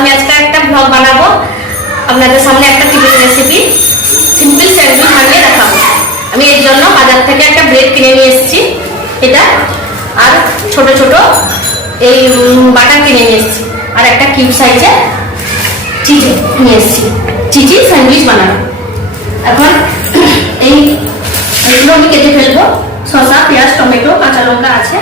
আমি আজকে একটা ব্লগ বানাবো আপনাদের সামনে একটা টিফিন রেসিপি সিম্পল স্যান্ডউইচ বানিয়ে দেখাবো। আমি এর জন্য বাজার থেকে একটা ব্রেড কিনে নিয়ে এসেছি, এটা আর ছোট ছোট এই বাটার কিনে নিয়ে এসেছি, আর একটা কিউব সাইজের চিজ নিয়ে এসেছি, চিজি স্যান্ডউইচ বানাবো। এখন এইগুলো আমি কেটে ফেলবো। শসা, পেঁয়াজ, টমেটো, কাঁচা লঙ্কা আছে।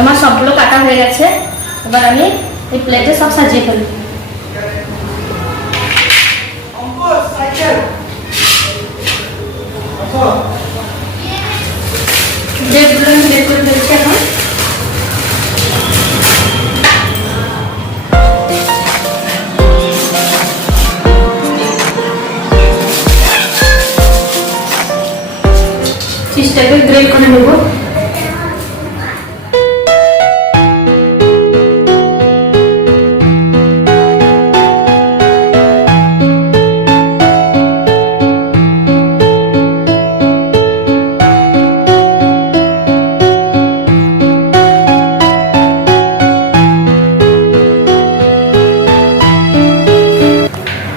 আমার সবগুলো কাটা হয়ে গেছে, এবার আমি এই প্লেটে সব সাজিয়ে ফেলব। ব্রেডগুলো আমি বের করে ফেলছি এখন। চিজটাকে গ্রেট করে নেব।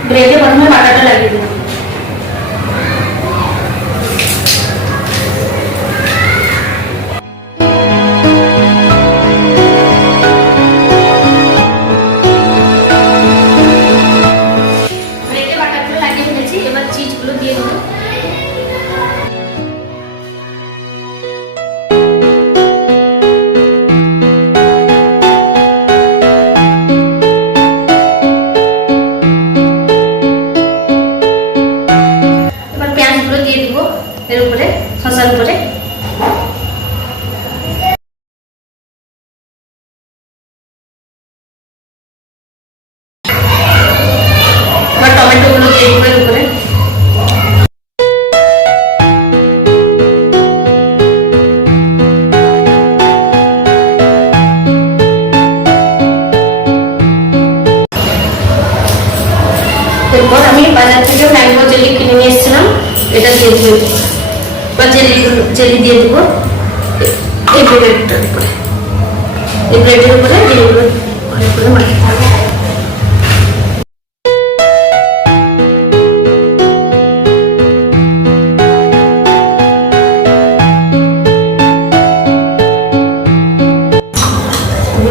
ব্রেডে প্রথমে বাটারটা লাগিয়ে দিলাম। ব্রেডে বাটারগুলো লাগিয়ে ফেলেছি, এবার চিজগুলো দিয়ে দেবো। দিয়ে দিব এর উপরে, শসার উপরে। এবার টমেটো গুলো দিয়ে দিব এর উপরে। এরপর আমি বাজার থেকে ম্যাঙ্গো জেলি কিনে নিয়ে এসেছিলাম, এটা দিয়ে দিব। বা জেলি দিয়ে দিব এই ব্রেডটার উপরে, এই ব্রেডের উপরে জেলিগুলো করে মাখিয়ে দেবো।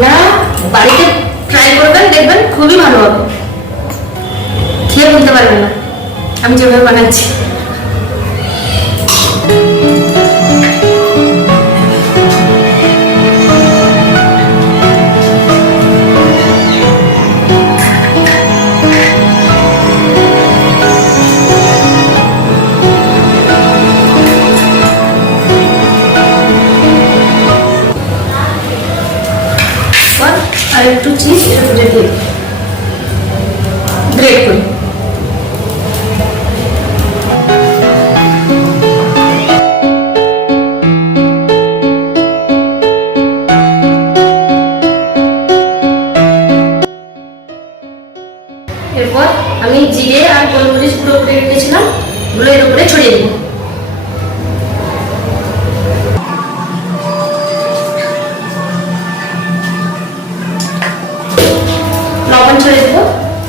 না, বাড়িতে ট্রাই করবেন, দেখবেন খুবই ভালো হবে, খেয়ে বলতে পারবেন না আমি যেভাবে বানাচ্ছি। আর একটু চিজ এর উপরে দিয়ে গ্রেট করি। এরপর আমি জিরে আর গোলমরিচ গুঁড়ো করে রেখেছিলাম, ওগুলো এর উপরে ছড়িয়ে দেবো। লবণ ছড়িয়ে দেবো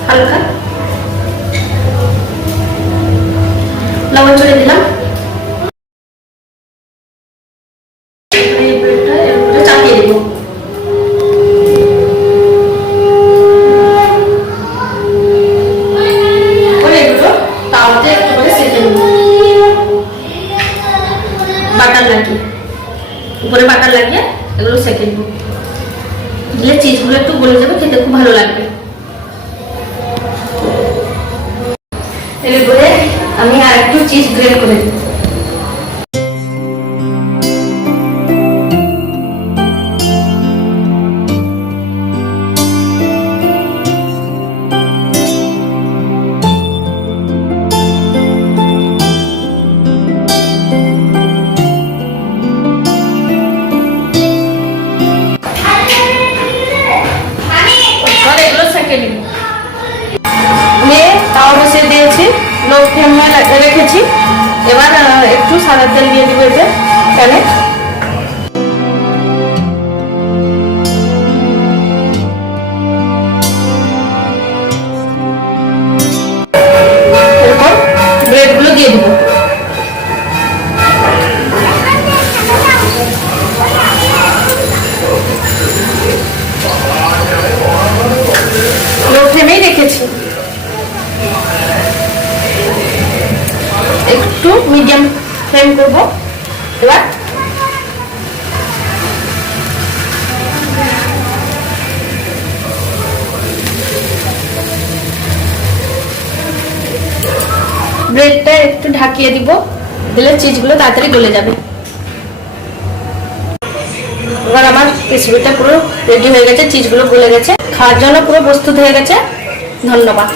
হালকা, লবণ ছড়িয়ে দিলাম। চাপিয়ে দেবো। একটু গলে যাবে, খেতে খুব ভালো লাগবে। এরপরে আমি আর একটু চিজ গ্রেট করে দিই। তাওয়া বসিয়ে দিয়েছি, লো ফ্লেমে রেখেছি। এবার একটু সাদা তেল দিয়ে দিব এতে প্যানে। এরপর ব্রেডগুলো দিয়ে দিব। লো ফ্লেমেই রেখেছি, একটু মিডিয়াম ফ্লেম করবো। এবার ব্রেডটা একটু ঢাকিয়ে দিব, দিলে চিজগুলো তাড়াতাড়ি গলে যাবে। এবার আমার রেসিপিটা পুরো রেডি হয়ে গেছে, চিজগুলো গলে গেছে, খাওয়ার জন্য পুরো প্রস্তুত হয়ে গেছে। ধন্যবাদ।